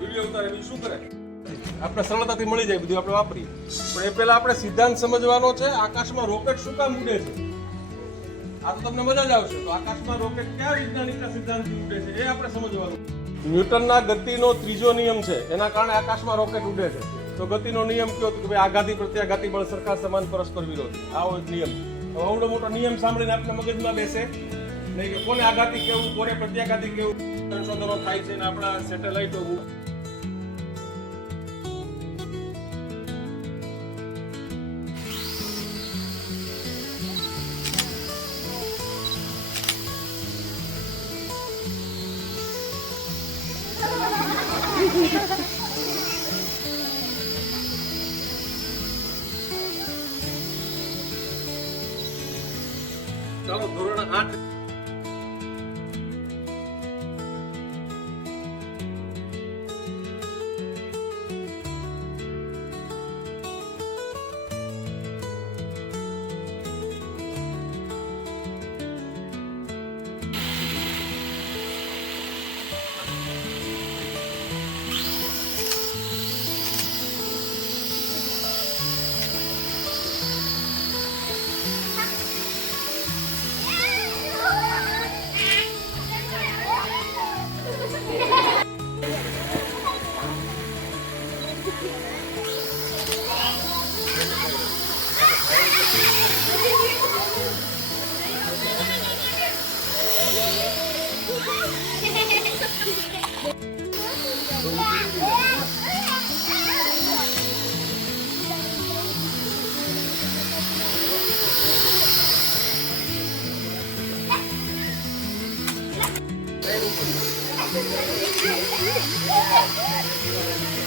Video ઉતારે બીજું શું કરે? આપણે સરળતાથી મળી જાય બધું આપણે વાપરીએ. પણ એ પહેલા આપણે સિદ્ધાંત સમજવાનો છે. આકાશમાં રોકેટ શું કામ ઉડે છે? આ તો તમને મજા જ આવશે. તો આકાશમાં રોકેટ કયા વૈજ્ઞાનિકના સિદ્ધાંતથી ઉડે છે એ આપણે સમજવાનું. ન્યૂટનના ગતિનો ત્રીજો નિયમ છે. એના કારણે આકાશમાં રોકેટ ઉડે છે. તો ગતિનો નિયમ કયો કે ભાઈ આઘાતી પ્રત્યાઘાતી બળ સરખા સમાન પરસ્પર વિરોધી. આવો જ નિયમ. હવે આવડો મોટો નિયમ સાંભળીને આપણા મગજમાં બેસે નહીં કે કોને આઘાતી કેવું, કોને પ્રત્યાઘાતી કેવું. સંશોધનો થાય છે ને આપણા સેટેલાઇટો ચાલો ધોરણ 8 Thank you.